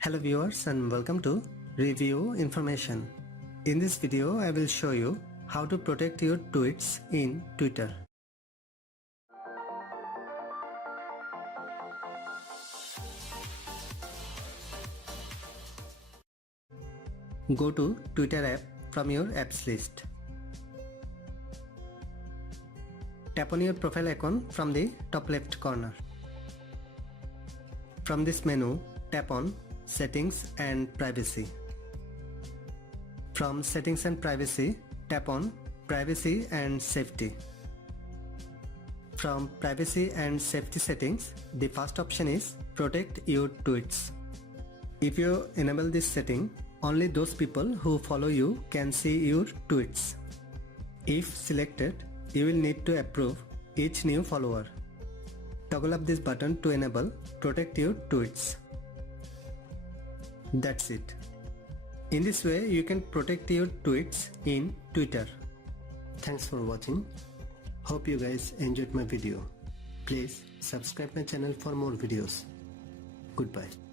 Hello viewers and welcome to Review Information. In this video I will show you how to protect your tweets in Twitter. Go to Twitter app from your apps list. Tap on your profile icon from the top left corner. From this menu, tap on Settings and Privacy. From Settings and Privacy, tap on Privacy and Safety. From Privacy and Safety settings, the first option is Protect Your Tweets. If you enable this setting, only those people who follow you can see your tweets. If selected, you will need to approve each new follower. Toggle up this button to enable Protect Your Tweets. That's it. In this way, you can protect your tweets in Twitter. Thanks for watching. Hope you guys enjoyed my video. Please subscribe my channel for more videos. Goodbye.